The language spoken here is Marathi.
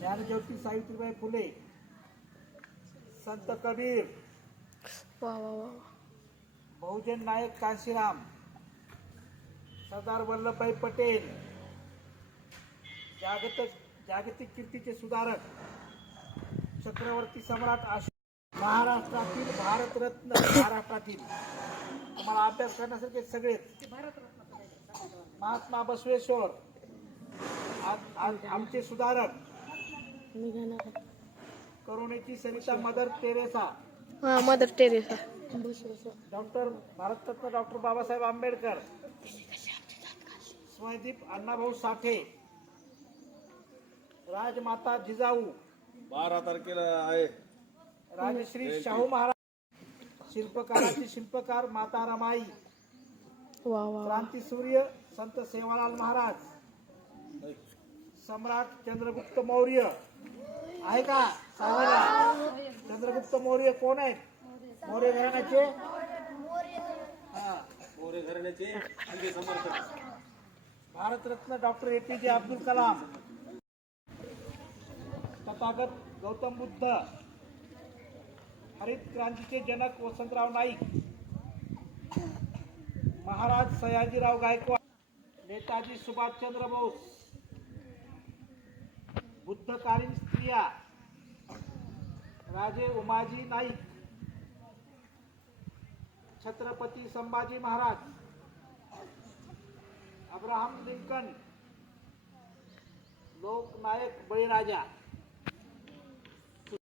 ज्ञानज्योती सावित्रीबाई फुले, संत कबीर, बहुजन नायक कांशीराम, सरदार वल्लभभाई पटेल, जागतिक कीर्तीचे सुधारक चक्रवर्ती सम्राट अशोक, महाराष्ट्रातील भारतरत्न, महाराष्ट्रातील तुम्हाला अभ्यास करण्यासारखे सगळेच महात्मा बसवेश्वर, आमचे सुधारक, करुणेची सरिता, Mother Teresa, doctor Bharat Ratna doctor Babasaheb Ambedkar, स्वयंदीप अण्णाभाऊ साठे, राजमाता जिजाऊ, 12 तारखेला आहे, राजश्री शाहू महाराज, शिल्पकाराची शिल्पकार माता रमाई, क्रांतीसूर्य संत सेवालाल महाराज, सम्राट चंद्रगुप्त मौर्य आहे का सांगा? चंद्रगुप्त मौर्य कोण आहेत? मौर्य घराण्याचे मोरे घराण्याचे अंगे समर्थक, भारतरत्न डॉक्टर APJ अब्दुल कलाम, तथागत गौतम बुद्ध, हरित क्रांतीचे जनक वसंतराव नाईक, महाराज सयाजीराव गायकवाड, नेताजी सुभाषचंद्र बोस, बुद्धकालीन स्त्रिया राजे उमाजी नाईक, छत्रपती संभाजी महाराज, अब्राहम लिंकन, लोकनायक बळीराजा.